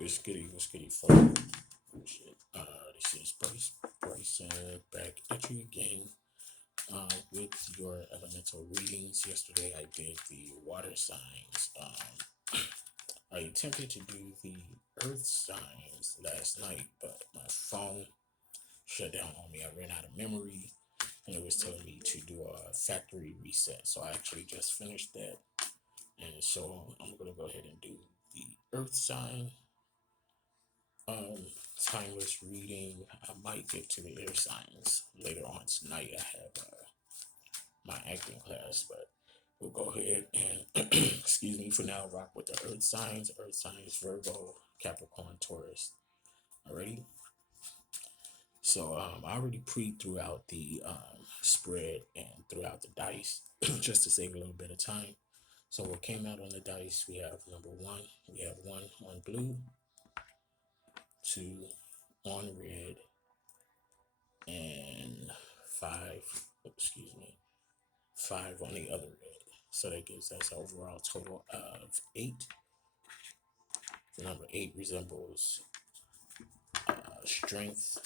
What's goody, folks? Shit. This is Bryson back at you again with your elemental readings. Yesterday I did the water signs. I attempted to do the earth signs last night, but my phone shut down on me. I ran out of memory and it was telling me to do a factory reset. So I actually just finished that. And so I'm going to go ahead and do the earth sign. Um, Timeless reading. I might get to the air signs later on tonight. I have my acting class, but we'll go ahead and excuse me for now. Rock with the earth signs. Earth signs: Virgo, Capricorn, Taurus. Alrighty. So I already pre throughout the spread and throughout the dice just to save a little bit of time. So what came out on the dice? We have number one. We have one on blue, two on red, and five, excuse me, five on the other red. So that gives us an overall total of eight. The number eight resembles strength,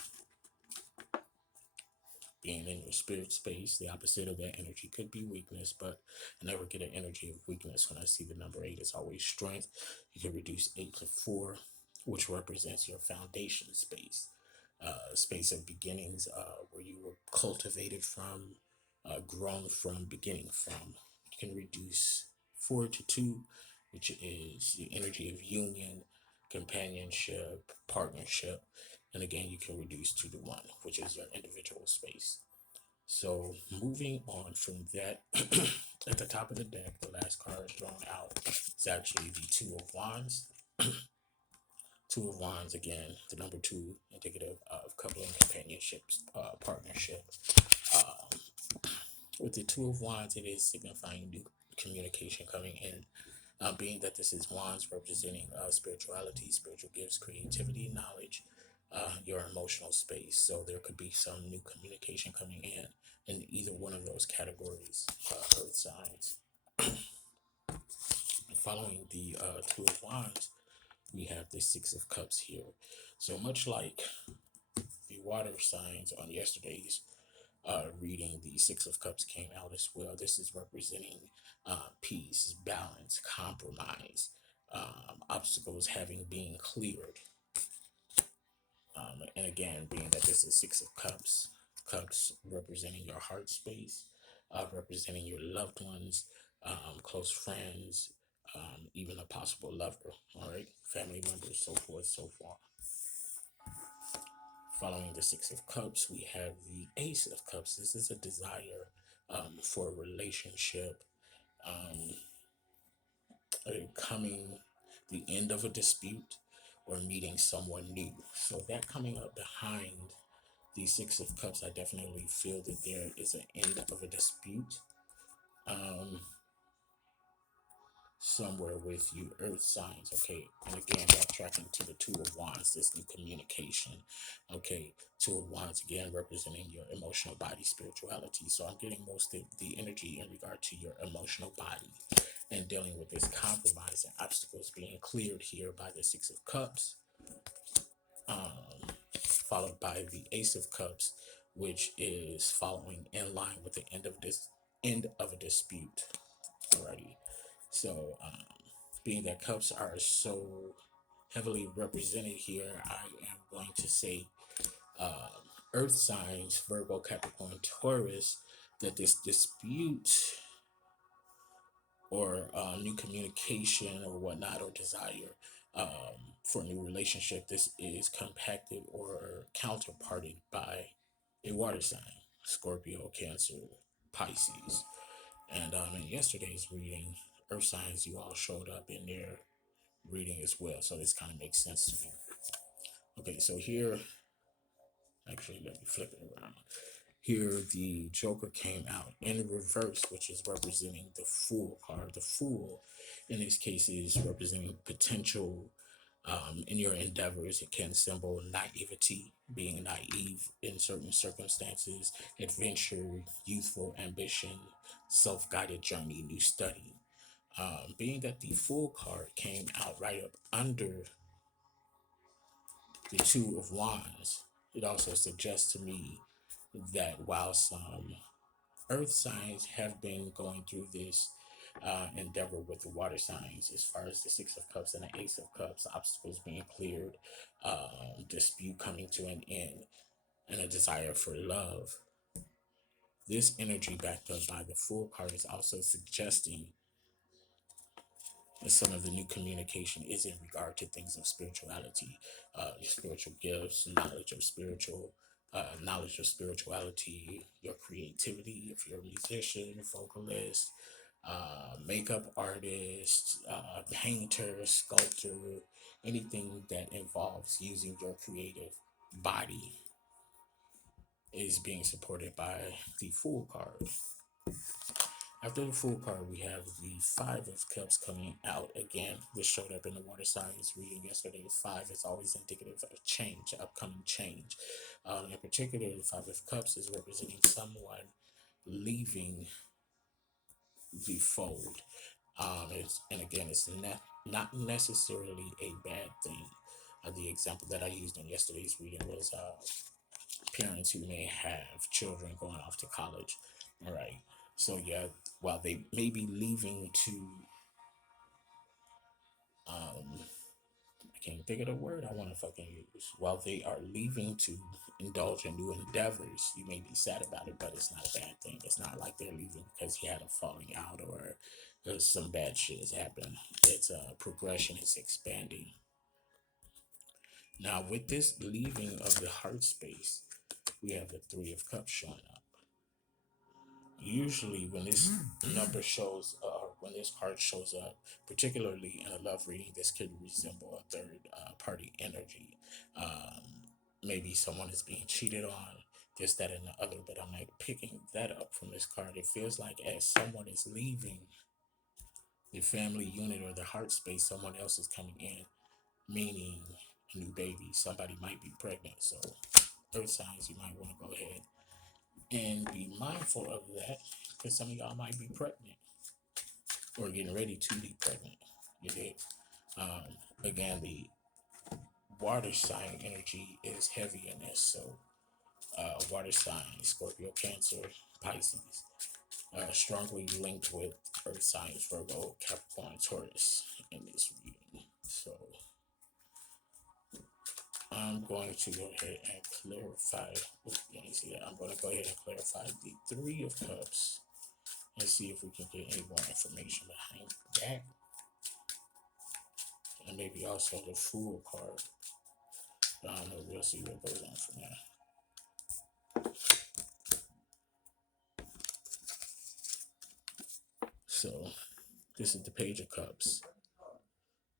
being in your spirit space. The opposite of that energy could be weakness, but I never get an energy of weakness when I see the number eight. It's always strength. You can reduce eight to four, which represents your foundation space. Space of beginnings, where you were cultivated from, grown from, beginning from. You can reduce four to two, which is the energy of union, companionship, partnership. And again, you can reduce two to one, which is your individual space. So moving on from that, at the top of the deck, the last card drawn out is actually the Two of Wands. Two of Wands, again, the number two, indicative of coupling, companionships, partnership. Um, with the Two of Wands, it is signifying new communication coming in. Being that this is Wands representing spirituality, spiritual gifts, creativity, knowledge, your emotional space. So there could be some new communication coming in either one of those categories, earth signs. Following the Two of Wands, we have the Six of Cups here. So much like the water signs on yesterday's reading, the Six of Cups came out as well. This is representing peace, balance, compromise, obstacles having been cleared. And again, being that this is Six of Cups, cups representing your heart space, representing your loved ones, close friends, even a possible lover, all right, family members, so forth, so far. Following the Six of Cups, we have the Ace of Cups. This is a desire for a relationship, um, coming the end of a dispute or meeting someone new. So that coming up behind the Six of Cups, I definitely feel that there is an end of a dispute. Um, Somewhere with you earth signs, okay, and again backtracking to the Two of Wands, this new communication, okay, Two of Wands again representing your emotional body, spirituality. So I'm getting most of the energy in regard to your emotional body and dealing with this compromise and obstacles being cleared here by the Six of Cups, followed by the Ace of Cups, which is following in line with the end of a dispute. Alrighty. So, being that cups are so heavily represented here, I am going to say earth signs, Virgo, Capricorn, Taurus, that this dispute or new communication or whatnot or desire for a new relationship, this is compacted or counterparted by a water sign, Scorpio, Cancer, Pisces. And in yesterday's reading, earth signs, you all showed up in their reading as well. So this kind of makes sense to me. Okay, so here, actually, let me flip it around. Here, the Joker came out in reverse, which is representing the Fool card. The Fool, in this case, is representing potential in your endeavors. It can symbol naivety, being naive in certain circumstances, adventure, youthful ambition, self-guided journey, new study. Being that the Fool card came out right up under the Two of Wands, it also suggests to me that while some earth signs have been going through this endeavor with the water signs, as far as the Six of Cups and the Ace of Cups, obstacles being cleared, dispute coming to an end, and a desire for love. This energy, backed up by the Fool card, is also suggesting that some of the new communication is in regard to things of spirituality, your spiritual gifts, knowledge of spirituality, your creativity. If you're a musician, vocalist, makeup artist, painter, sculptor, anything that involves using your creative body is being supported by the Fool card. After the Fool card, we have the Five of Cups coming out again. This showed up in the water signs reading yesterday. Five is always indicative of change, upcoming change. In particular, the Five of Cups is representing someone leaving the fold. And again, it's not necessarily a bad thing. The example that I used in yesterday's reading was parents who may have children going off to college. All right. So yeah, while they may be leaving to, I can't think of the word I want to fucking use. While they are leaving to indulge in new endeavors, you may be sad about it, but it's not a bad thing. It's not like they're leaving because he had a falling out or some bad shit has happened. It's a progression. It's expanding. Now, with this leaving of the heart space, we have the Three of Cups showing up. Usually, when this number shows, when this card shows up, particularly in a love reading, this could resemble a third party energy. Maybe someone is being cheated on, this, that, and the other. But I'm like picking that up from this card. It feels like as someone is leaving the family unit or the heart space, someone else is coming in, meaning a new baby. Somebody might be pregnant. So, earth signs, you might want to go ahead and be mindful of that because some of y'all might be pregnant or getting ready to be pregnant. You did. Again, the water sign energy is heavy in this. So, water sign, Scorpio, Cancer, Pisces, strongly linked with earth signs, Virgo, Capricorn, Taurus in this reading. So, I'm going to go ahead and clarify. I'm going to go ahead and clarify the Three of Cups and see if we can get any more information behind that. And maybe also the Fool card. I don't know, we'll see what goes on from there. So, this is the Page of Cups.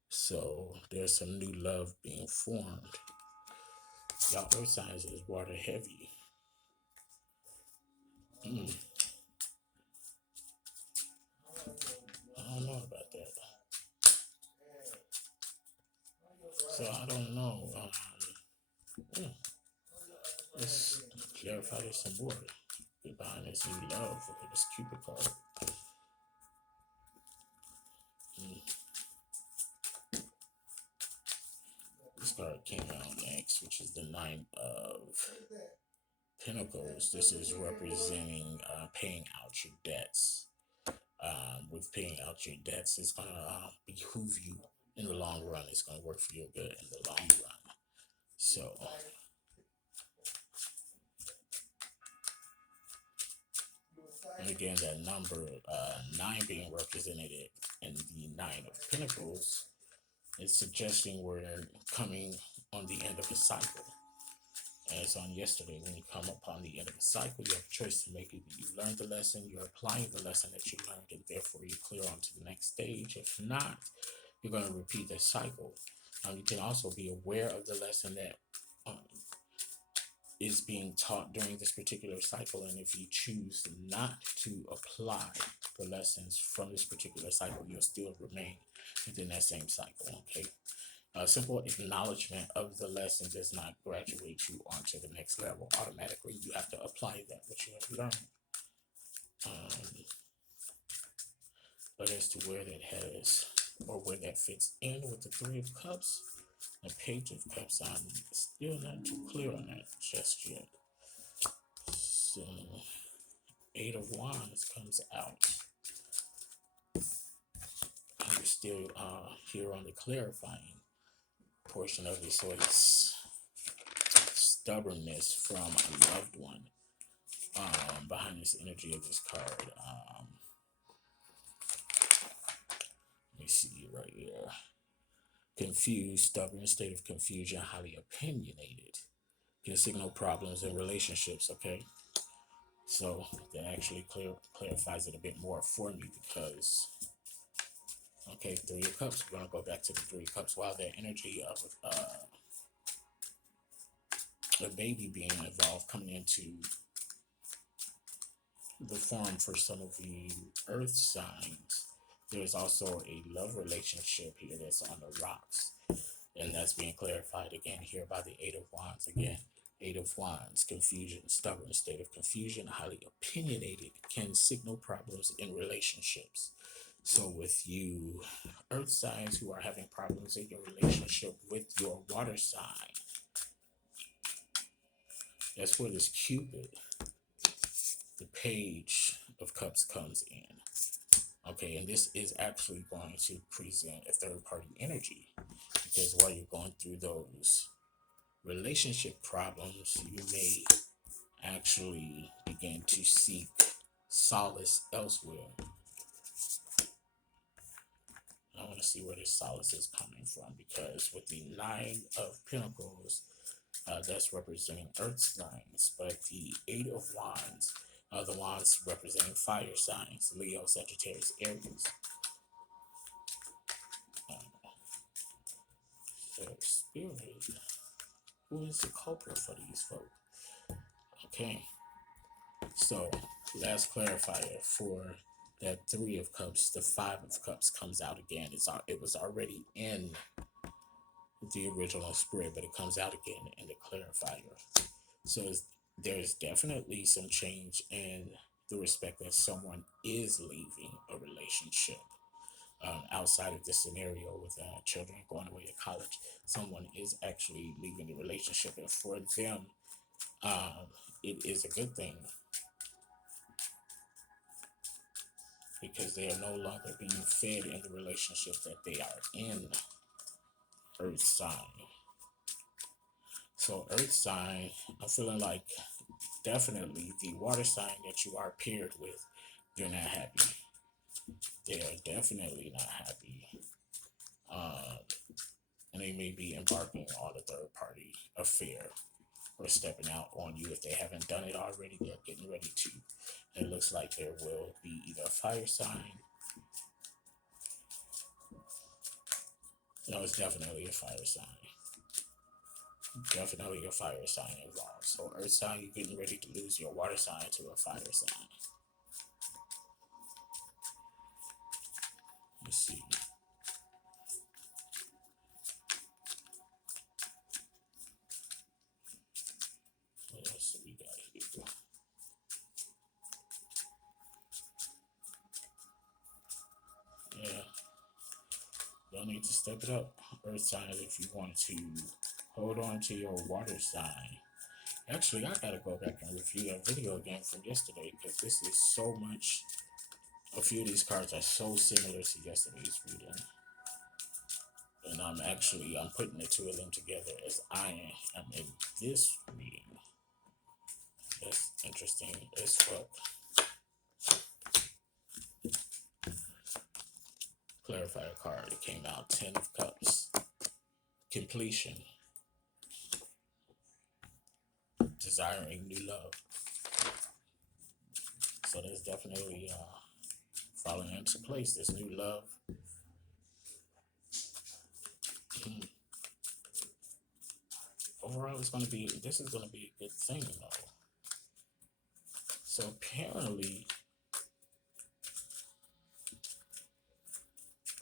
So, there's some new love being formed. Y'all earth signs is water heavy. I don't know about that. So, I don't know. Let's clarify this some more. Get behind this new love. Look at this Cupid card. This card came out next, which is the Nine of Pentacles. This is representing paying out your debts. With paying out your debts, it's going to behoove you in the long run. It's going to work for your good in the long run. So, and again, that number 9 being represented in the Nine of Pentacles is suggesting we're coming on the end of a cycle. As on yesterday, when you come upon the end of a cycle, you have a choice to make. Either you learn the lesson, you're applying the lesson that you learned, and therefore you're clear on to the next stage. If not, you're going to repeat the cycle. You can also be aware of the lesson that is being taught during this particular cycle, and if you choose not to apply the lessons from this particular cycle, you'll still remain within that same cycle. Okay. Simple acknowledgement of the lesson does not graduate you onto the next level automatically. You have to apply that which you have learned. But as to where that has or where that fits in with the Three of Cups, The Page of Cups, I'm still not too clear on that just yet. So, Eight of Wands comes out. I'm still here on the clarifying portion of it. So it's stubbornness from a loved one behind this energy of this card. Let me see right here. Confused, stubborn, state of confusion, highly opinionated. Can signal problems in relationships, okay? So that actually clarifies it a bit more for me because, okay, Three of Cups. We're going to go back to the Three of Cups. While the energy of a baby being involved coming into the form for some of the earth signs, there's also a love relationship here that's on the rocks. And that's being clarified again here by the Eight of Wands. Again, Eight of Wands, confusion, stubborn, state of confusion, highly opinionated, can signal problems in relationships. So with you earth signs who are having problems in your relationship with your water sign, that's where this Cupid, the Page of Cups, comes in. Okay, and this is actually going to present a third party energy because while you're going through those relationship problems, you may actually begin to seek solace elsewhere. I want to see where this solace is coming from because with the Nine of Pentacles, that's representing earth signs, but the Eight of Wands, the wands representing fire signs, Leo, Sagittarius, Aries. So Spirit, who is the culprit for these folks? Okay, so last clarifier for that Three of Cups, the Five of Cups comes out again. It was already in the original spread, but it comes out again in the clarifier. So there's definitely some change in the respect that someone is leaving a relationship. Outside of this scenario with children going away to college, someone is actually leaving the relationship, and for them, it is a good thing because they are no longer being fed in the relationship that they are in. Earth sign. So Earth sign, I'm feeling like definitely the water sign that you are paired with, they're not happy. They are definitely not happy. And they may be embarking on a third party affair or stepping out on you. If they haven't done it already, they're getting ready to. It looks like there will be either a fire sign. No, it's definitely a fire sign. Definitely a fire sign involved. So earth sign, you're getting ready to lose your water sign to a fire sign. Let's see. What else do we got here? Yeah. Y'all need to step it up, earth signs, if you want to hold on to your water sign. Actually, I gotta go back and review that video again from yesterday because this is so much. A few of these cards are so similar to yesterday's reading. And I'm putting the two of them together as I am in this reading. That's interesting as fuck. Clarifier card. It came out 10 of Cups. Completion. Desiring new love. So that's definitely falling into place. This new love. Overall, this is going to be a good thing, though. So apparently,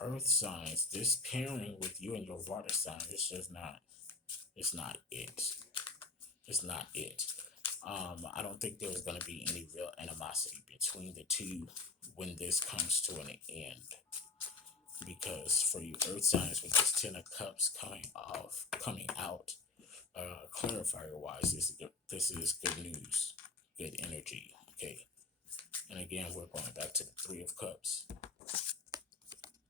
earth signs, this pairing with you and your water sign, it's not it. It's not it. I don't think there's going to be any real animosity between the two when this comes to an end. Because for you earth signs with this 10 of Cups coming off, coming out, clarifier wise, this is good news, good energy. Okay, and again, we're going back to the Three of Cups.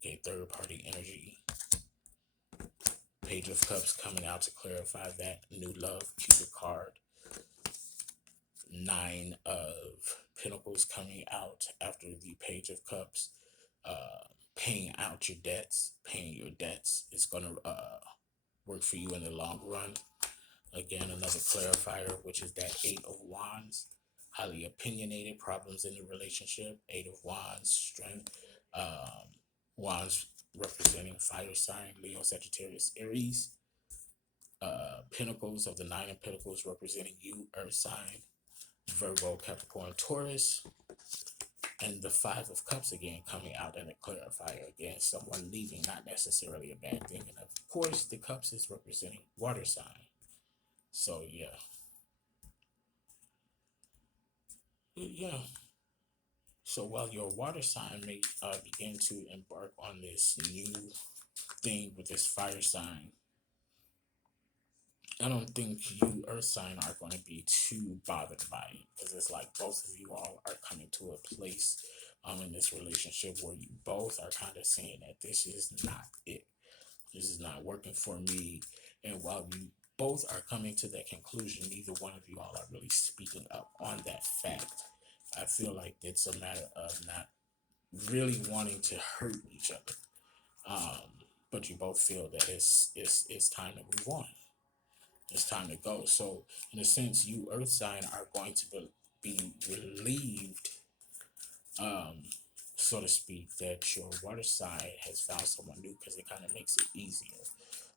Okay, third party energy. Page of Cups coming out to clarify that. New love, Cupid card. Nine of Pentacles coming out after the Page of Cups. Paying out your debts. Paying your debts is going to work for you in the long run. Again, another clarifier, which is that Eight of Wands. Highly opinionated, problems in the relationship. Eight of Wands, strength. Wands representing fire sign, Leo, Sagittarius, Aries. Pentacles of the Nine of Pentacles representing you, Earth sign, Virgo, Capricorn, Taurus. And the Five of Cups again coming out in a clarifier. Again, someone leaving, not necessarily a bad thing. And of course, the Cups is representing water sign. So yeah. Yeah. So while your water sign may begin to embark on this new thing with this fire sign, I don't think you Earth sign are going to be too bothered by it, because it's like both of you all are coming to a place in this relationship where you both are kind of saying that this is not it. This is not working for me. And while you both are coming to that conclusion, neither one of you all are really speaking up on that fact. I feel like it's a matter of not really wanting to hurt each other. But you both feel that it's time to move on. It's time to go. So in a sense, you Earth sign are going to be relieved, so to speak, that your water sign has found someone new, because it kind of makes it easier.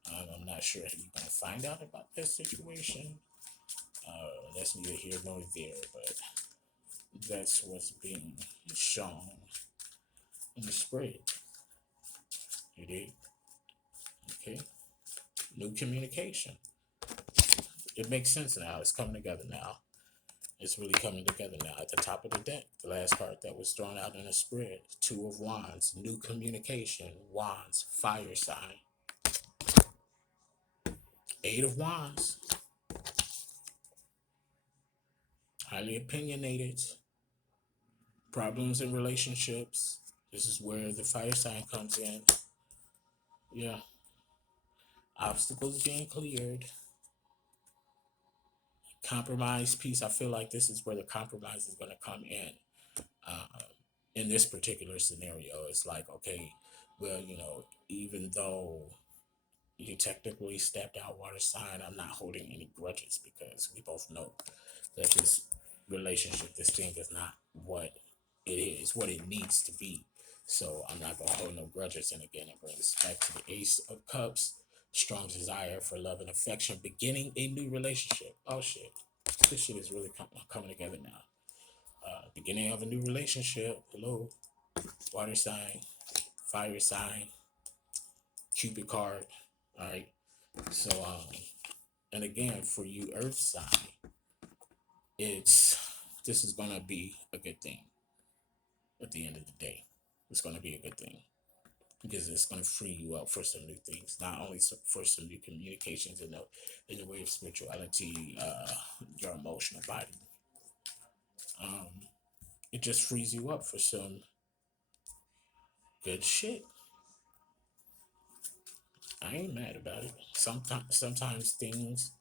I'm not sure if you're going to find out about this situation. That's neither here nor there, but that's what's being shown in the spread. You did? Okay. New communication. It makes sense now. It's coming together now. It's really coming together now. At the top of the deck, the last card that was thrown out in the spread, Two of Wands, new communication, Wands, fire sign. Eight of Wands, highly opinionated, problems in relationships. This is where the fire sign comes in. Yeah. Obstacles being cleared. Compromise, peace. I feel like this is where the compromise is going to come in. In this particular scenario, it's like, okay, well, even though you technically stepped out water sign, I'm not holding any grudges, because we both know that this relationship, this thing is not what it is, what it needs to be. So I'm not going to hold no grudges. And again, it brings back to the Ace of Cups, strong desire for love and affection, beginning a new relationship. Oh shit, this shit is really coming together now. Beginning of a new relationship. Hello, water sign, fire sign, Cupid card. All right. So, and again, for you Earth sign, this is gonna be a good thing. At the end of the day, it's gonna be a good thing, because it's gonna free you up for some new things. Not only for some new communications in the way of spirituality, your emotional body. It just frees you up for some good shit. I ain't mad about it. Sometimes things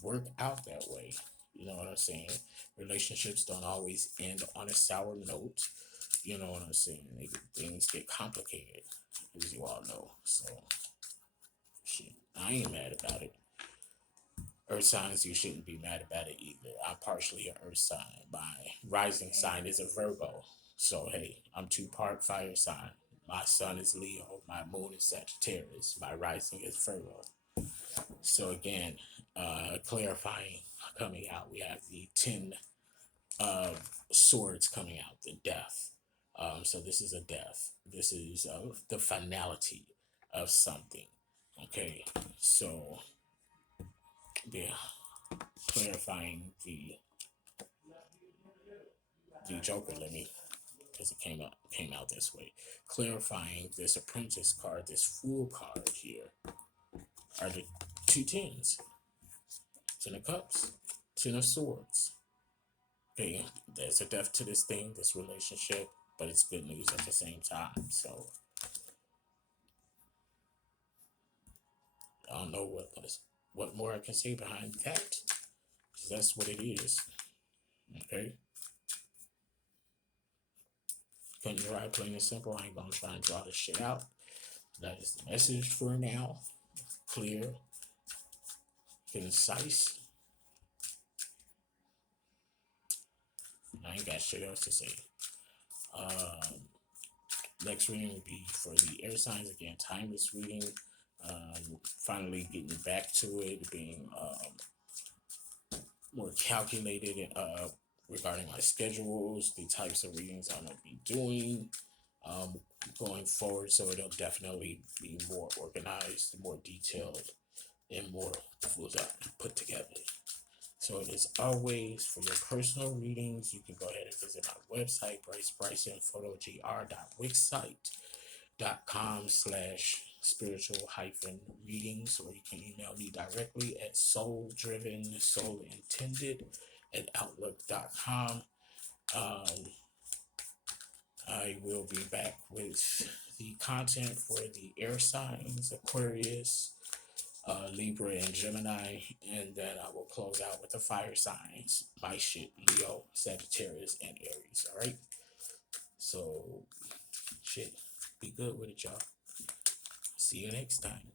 work out that way. You know what I'm saying? Relationships don't always end on a sour note. You know what I'm saying? Things get complicated, as you all know. So, shit, I ain't mad about it. Earth signs, you shouldn't be mad about it either. I'm partially an Earth sign. My rising sign is a Virgo. So, hey, I'm two-part fire sign. My sun is Leo. My moon is Sagittarius. My rising is Virgo. So again, clarifying, coming out, we have the 10 of Swords coming out, the death. So this is a death. This is the finality of something. Okay, so yeah, clarifying the Joker. Let me, because it came out this way. Clarifying this Apprentice card, this Fool card here, are the two tens, 10 of cups, 10 of swords. Okay, there's a death to this thing, this relationship, but it's good news at the same time. So I don't know what more I can say behind that. That's what it is. Okay. Cutting your eye, plain and simple. I ain't gonna try and draw this shit out. That is the message for now. Clear, concise. I ain't got shit else to say. Next reading will be for the air signs again. Timeless reading. Finally getting back to it, being more calculated regarding my schedules, the types of readings I'm going to be doing going forward. So it'll definitely be more organized, more detailed, and more put together. So as always, for your personal readings, you can go ahead and visit my website, brycebrysonphotogr.wixsite.com/spiritual-readings, or you can email me directly at soulintended@outlook.com. I will be back with the content for the air signs, Aquarius, Libra, and Gemini, and then I will close out with the fire signs, my shit, Leo, Sagittarius, and Aries. All right. So, shit, be good with it, y'all. See you next time.